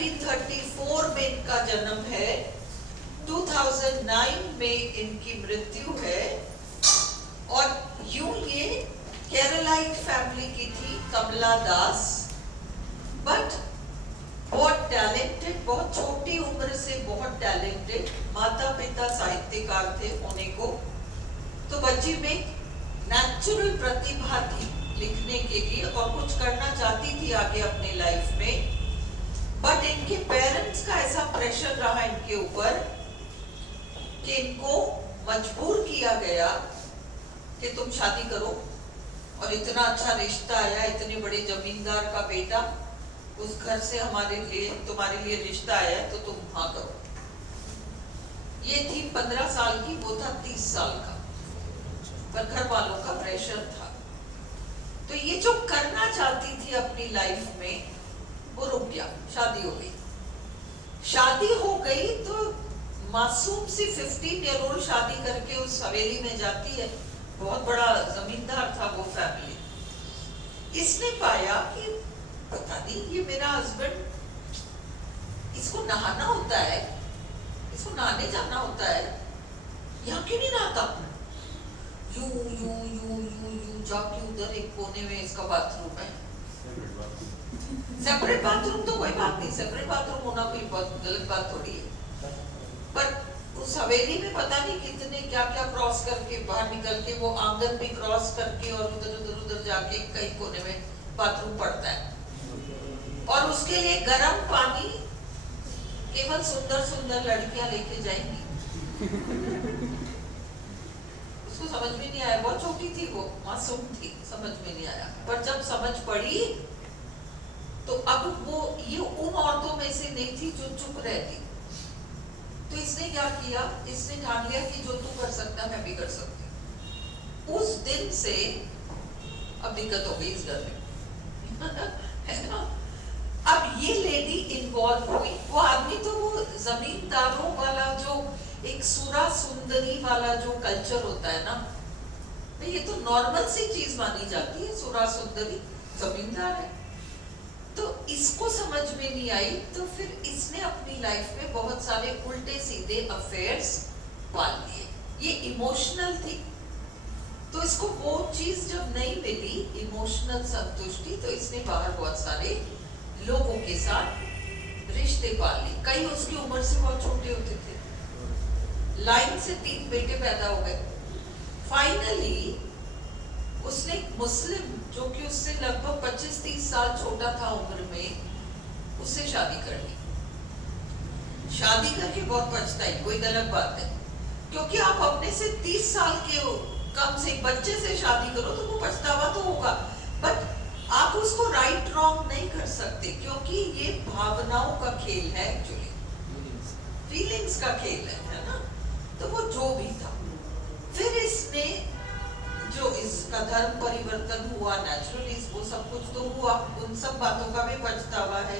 1934 में इनका जन्म है, 2009 में इनकी मृत्यु है। और यूं ये केरलाइट फैमिली की थी, कमला दास, बट बहुत टैलेंटेड, बहुत छोटी उम्र से बहुत टैलेंटेड। माता पिता साहित्यकार थे होने को, तो बच्ची में नेचुरल प्रतिभा थी लिखने के लिए और कुछ करना चाहती थी आगे अपने लाइफ में। बट इनके पेरेंट्स का ऐसा प्रेशर रहा इनके ऊपर कि इनको मजबूर किया गया कि तुम शादी करो, और इतना अच्छा रिश्ता आया, इतने बड़े जमींदार का बेटा, उस घर से हमारे लिए तुम्हारे लिए रिश्ता आया तो तुम हाँ करो। ये थी 15 साल की, वो था 30 साल का, पर घर वालों का प्रेशर था। तो ये जो करना चाहती थी अपनी लाइफ में वो रुक गया, शादी हो गई। शादी हो गई तो मासूम सी 15 ईयर ओल्ड शादी करके उस हवेली में जाती है। बहुत बड़ा जमींदार था वो फैमिली। इसने पाया कि पता नहीं ये मेरा हस्बैंड, इसको नहाना होता है, इसको नहाने जाना होता है, यहाँ क्यों नहीं नहाता? यूं यूं यूं यूं यूं जाके उधर एक कोने में इसका बाथरूम है। सेपरेट बाथरूम तो कोई बात नहीं, सेपरेट बाथरूम होना कोई बहुत गलत बात थोड़ी है, पर उस हवेली में पता नहीं कितने क्या क्या क्रॉस करके बाहर निकल के वो आंगन भी क्रॉस करके और उधर जाके कई कोने में बाथरूम पड़ता है। और उसके लिए गर्म पानी केवल सुंदर सुंदर लड़कियां लेके जाएंगी। उसको समझ में नहीं आया, बहुत छोटी थी वो, मासूम थी, समझ में नहीं आया। पर जब समझ पड़ी तो अब वो ये उन औरतों में से नहीं थी जो चुप रहती। तो इसने क्या किया, इसने ठान लिया कि जो तू कर सकता मैं भी कर सकती। उस दिन से अब दिक्कत हो गई इस घर में है ना। अब ये लेडी इन्वॉल्व हुई, वो आदमी तो वो जमींदारों वाला जो एक सुरा सुंदरी वाला जो कल्चर होता है ना, ये तो नॉर्मल सी चीज मानी जाती है, सुरा सुंदरी जमींदार है। तो इसको समझ में नहीं आई, तो फिर इसने अपनी लाइफ में बहुत सारे उल्टे सीधे अफेयर्स पाल लिए। ये इमोशनल थी, तो इसको वो चीज जब नहीं मिली, इमोशनल संतुष्टि, तो इसने बाहर बहुत सारे लोगों के साथ रिश्ते पाल लिए। कई उसकी उम्र से बहुत छोटे होते थे, लाइन से 3 बेटे पैदा हो गए। फाइनली उसने मुस्लिम जो कि उससे लगभग 25-30 साल छोटा था उम्र में, उससे शादी कर ली। शादी करके बहुत पछताई, कोई गलत बात है, क्योंकि आप अपने से 30 साल के कम से बच्चे से शादी करो तो वो पछतावा तो होगा, बट आप उसको राइट रॉन्ग नहीं कर सकते, क्योंकि ये भावनाओं का खेल है, एक्चुअली फीलिंग्स का खेल है ना। तो वो जो भी था, फिर इसने जो इसका धर्म परिवर्तन हुआ, नेचुरली वो सब कुछ तो हुआ, उन सब बातों का भी पछतावा है।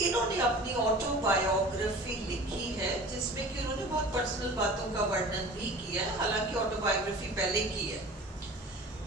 इन्होंने अपनी ऑटोबायोग्राफी लिखी है, जिसमें कि उन्होंने बहुत पर्सनल बातों का वर्णन भी किया है, हालांकि ऑटोबायोग्राफी पहले की है।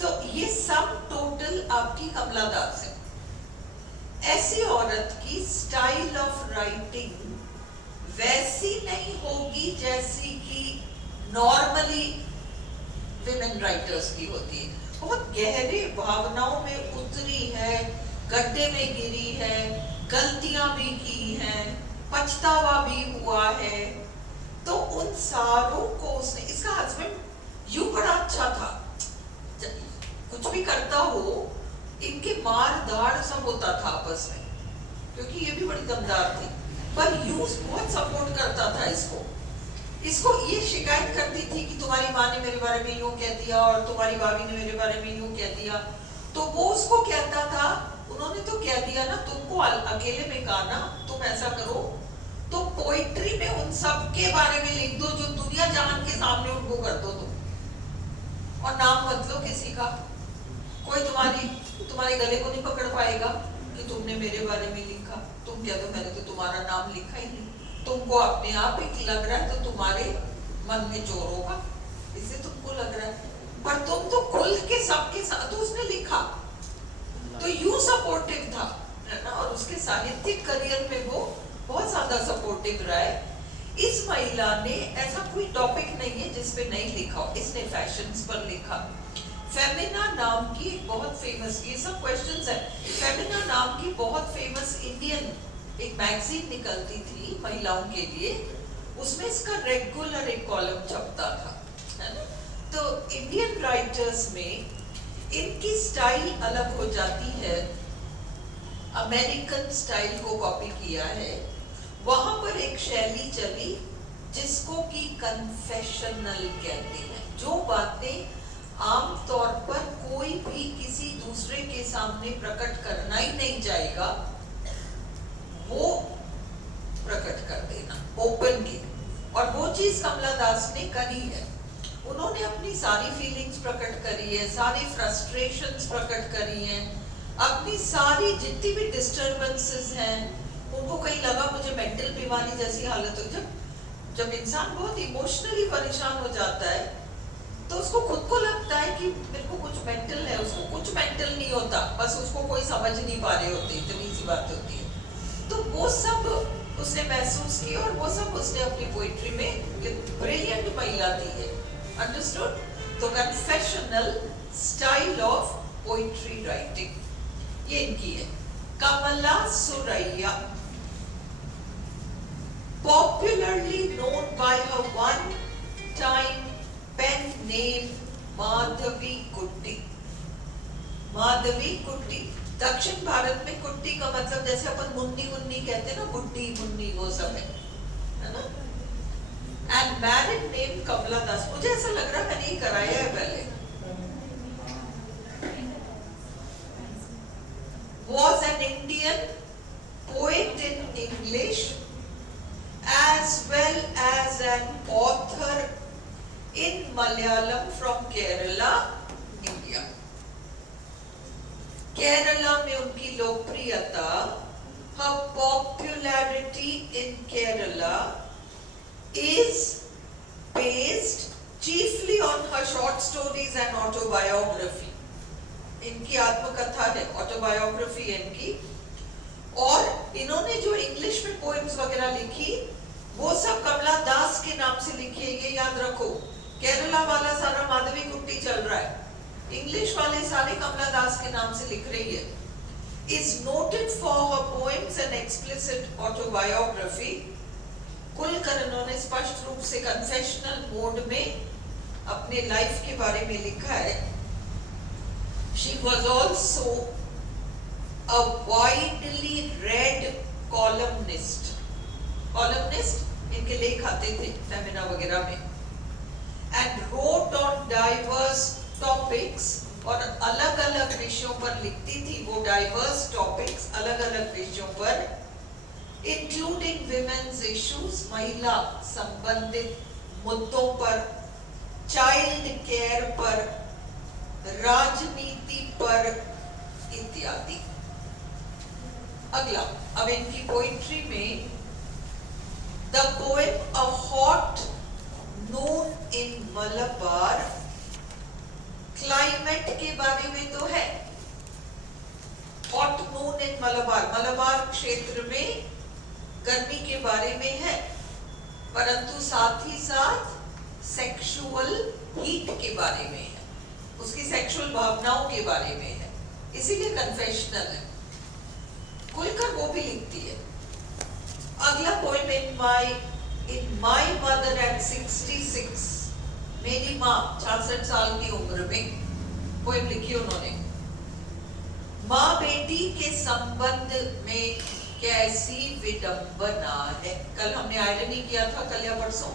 तो ये सब टोटल आपकी कमला दास है। ऐसी औरत की स्टाइल ऑफ राइटिंग वैसी नहीं होगी जैसी कि नॉर्मली विमेन राइटर्स की होती है। बहुत गहरे भावनाओं में उतरी है, गड्ढे में गिरी है, गलतियां भी की हैं, पछतावा भी हुआ है। तो उन सारों को उसने, इसका हस्बैंड यूं बड़ा अच्छा था, कुछ भी करता हो, इनके मार दाड़ सब होता था आपस में, क्योंकि ये भी बड़ी दमदार थी, पर यूं बहुत सपोर्ट करता था इसको ये शिकायत करती थी कि तुम्हारी माँ ने मेरे बारे में यूं कह दिया और तुम्हारी भाभी ने मेरे बारे में यूं कह दिया। तो वो उसको कहता था, उन्होंने तो कह दिया ना, तुमको अकेले में कहा ना तुम ऐसा करो, तो पोइट्री में उन सब के बारे में लिख दो जो दुनिया जहान के सामने उनको कर दो तुम, और नाम मत लो किसी का। कोई तुम्हारे गले को नहीं पकड़ पाएगा कि तुमने मेरे बारे में लिखा। तुम कह दो मैंने तो तुम्हारा नाम लिखा ही नहीं, तुमको अपने आप ही लग रहा है तो तुम्हारे मन में चोर होगा, इससे तुमको लग रहा है, पर तुम तो खुल के सबके साथ। तो उसने लिखा, तो यूं सपोर्टिव था, है ना, और उसके साहित्यिक करियर में वो बहुत ज्यादा सपोर्टिव रहा है। इस महिला ने ऐसा कोई टॉपिक नहीं है जिसपे नहीं लिखा हो, इसने फैशंस पर लिखा। फेमिना नाम की एक बहुत फेमस, ये सब क्वेश्चंस है, फेमिना नाम की बहुत फेमस इंडियन एक मैगजीन निकलती थी महिलाओं के लिए, उसमें इसका रेगुलर एक कॉलम छपता था, है ना। तो इंडियन राइटर्स में इनकी स्टाइल अलग हो जाती है, अमेरिकन स्टाइल को कॉपी किया है। वहां पर एक शैली चली जिसको कि कन्फेशनल कहते हैं, जो बातें आमतौर पर कोई भी किसी दूसरे के सामने प्रकट करना ही नहीं चाहेगा, वो प्रकट कर देना ओपनली। और वो चीज कमला दास ने करी है। उन्होंने अपनी सारी फीलिंग्स प्रकट करी है, सारी फ्रस्ट्रेशंस प्रकट करी हैं, अपनी सारी जितनी भी डिस्टर्बेंसेस हैं, उनको कहीं लगा मुझे मेंटल बीमारी जैसी हालत हो, जब इंसान बहुत इमोशनली परेशान हो जाता है तो उसको खुद को लगता है कि मेरे को कुछ मेंटल है, उसको कुछ मेंटल नहीं होता, बस उसको कोई समझ नहीं पा रहे होते, इतनी सी बात होती है। तो वो सब उसने महसूस किया और वो सब उसने अपनी पोइट्री में, ब्रिलियंट महिला थी है, अंडरस्टूड। तो confessional style of poetry writing ये इनकी है। कमला Suraiya, popularly known by her one-time pen name Madhavi कुट्टी। माधवी कुट्टी, दक्षिण भारत में कुट्टी का मतलब जैसे अपन मुन्नी मुन्नी कहते हैं ना, बुड्ढी मुन्नी, वो सब है ना। एंड मैरिड नेम कमला दास। मुझे ऐसा लग रहा मैंने ये कराया है पहले। Was an Indian poet in English as well as an author in Malayalam from Kerala, India. Kerala में उनकी लोकप्रियता, her popularity in Kerala is based chiefly on her short stories and autobiography. इनकी आत्मकथा है, ऑटोबायोग्राफी है इनकी। और इन्होंने जो इंग्लिश में पोएम्स वगैरह लिखी वो सब कमला दास के नाम से लिखी है, ये याद रखो। केरला वाला सारा माधवी कुट्टी चल रहा है, इंग्लिश वाले सारे कमला दास के नाम से लिख रही है। Is noted for her poems and explicit autobiography. खुलकर इन्होंने स्पष्ट रूप से कन्फेशनल मोड में अपने लाइफ के बारे में लिखा है। She was also a widely read columnist. Columnist इनके लेख आते थे फेमिना वगैरह में। And wrote on diverse topics, और अलग अलग विषयों पर लिखती थी वो, diverse topics, अलग अलग विषयों पर, including women's issues, महिला संबंधित मुद्दों पर, चाइल्ड केयर पर, राजनीति पर इत्यादि। अगला, अब इनकी पोइट्री में the poem a hot Noon in Malabar, climate के बारे में तो है, हॉट नून इन मलबार, मलबार क्षेत्र में गर्मी के बारे में है, परंतु साथ ही साथ सेक्सुअल हीट के बारे में है, उसकी सेक्सुअल भावनाओं के बारे में है, इसीलिए कन्फेशनल है। खुलकर वो भी लिखती है। अगला poem in my mother eight 66, मेरी माँ 66 साल की उम्र में, पोएम लिखी उन्होंने। माँ बेटी के संबंध में कैसी विडंबना है। कल हमने आयरनी किया था, कल या परसों,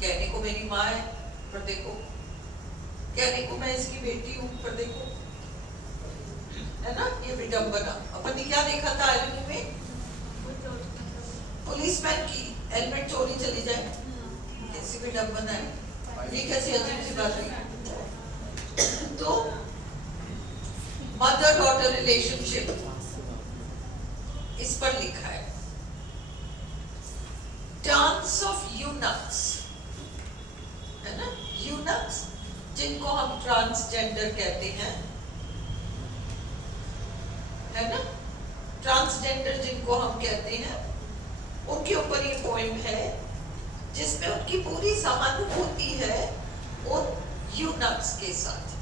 कहने को मेरी माँ है पर देखो, कहने को मैं इसकी बेटी हूं पर देखो, है ना, ये विडंबना। अपन ने क्या देखा था आयरनी में, पुलिसमैन की हेलमेट चोरी चली जाए, कैसी विडंबना है, ये कैसी अजीब सी बात है। तो मदर डॉटर रिलेशनशिप, इस पर लिखा है। डांस ऑफ यूनक्स, है ना, यूनक्स जिनको हम ट्रांसजेंडर कहते हैं, है ना, ट्रांसजेंडर जिनको हम कहते हैं, उनके ऊपर ये पोएम है जिसमें उनकी पूरी सहानुभूति है उन यूनक्स के साथ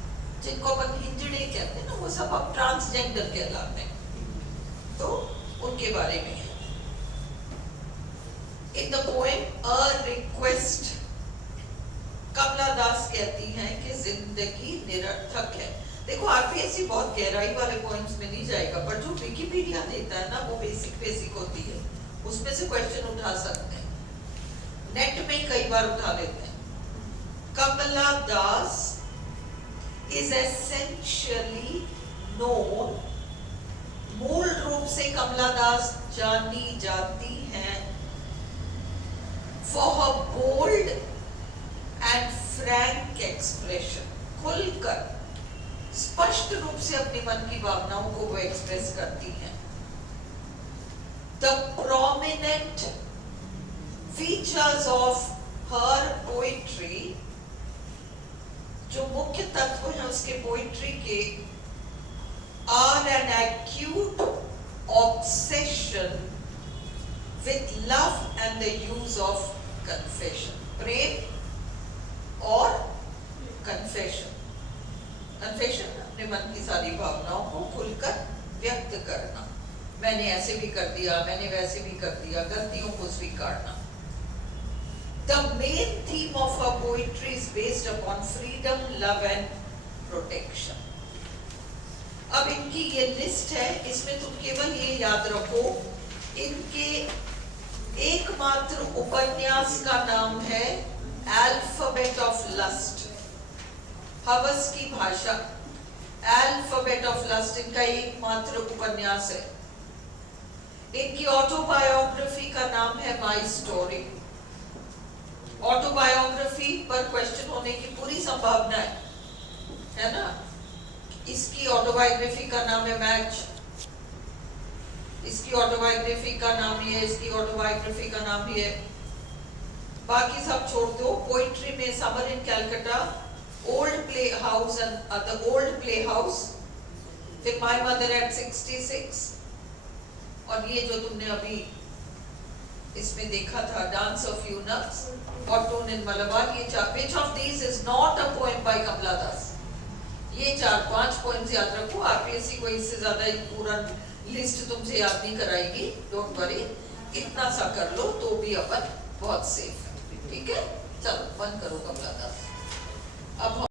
जिनको अपन हिंजड़े कहते हैं ना, वो सब अब ट्रांसजेंडर कहलाते हैं, तो उनके बारे में है। In the poem a request, Kamala Das कहती हैं कि जिंदगी निरर्थक है। देखो आरपीएससी बहुत गहराई वाले पॉइंट्स में नहीं जाएगा, पर जो विकिपीडिया देता है ना वो बेसिक होती है, उसमें से क्वेश्चन उठा सकते हैं, नेट में कई बार उठा लेते हैं। Kamala Das is essentially known, मूल रूप से कमला दास जानी जाती हैं for her bold and frank expression, खुलकर स्पष्ट रूप से अपने मन की भावनाओं को वो एक्सप्रेस करती हैं। The prominent features of her poetry, जो मुख्य तत्व हैं उसके पोइट्री के, are an acute obsession with love and the use of confession, प्रेम और कन्फेशन। कन्फेशन अपने मन की सारी भावनाओं को खुलकर व्यक्त करना, मैंने ऐसे भी कर दिया, मैंने वैसे भी कर दिया, गलतियों को स्वीकारना। The main theme of her poetry is based upon freedom, love and protection. अब इनकी ये लिस्ट है, इसमें तुम केवल ये याद रखो, इनके एकमात्र उपन्यास का नाम है अल्फाबेट ऑफ लस्ट, हवस की भाषा। अल्फाबेट ऑफ लस्ट इनका एकमात्र उपन्यास है। इनकी ऑटोबायोग्राफी का नाम है माई स्टोरी। ऑटोबायोग्राफी पर क्वेश्चन होने की पूरी संभावना है ना। इसकी ऑटोबायोग्राफी का नाम है मैच, इसकी ऑटोबायोग्राफी का नाम ये, इसकी ऑटोबायोग्राफी का नाम ये, बाकी सब छोड़ दो। पोइट्री में summer in Calcutta, old play house and the old play house, फिर माय मदर एट 66, और ये जो तुमने अभी इसमें देखा था डांस ऑफ यूनक्स और टून इन मलाबार, ये चार, which of these is not a poem by कमला दास? ये 4-5 पॉइंट्स याद रखो। आरपीएससी को इससे ज्यादा पूरा लिस्ट तुमसे याद नहीं कराएगी, डोंट वरी, इतना सा कर लो तो भी अपन बहुत सेफ है। ठीक है, चलो बंद करो कमला दास। अब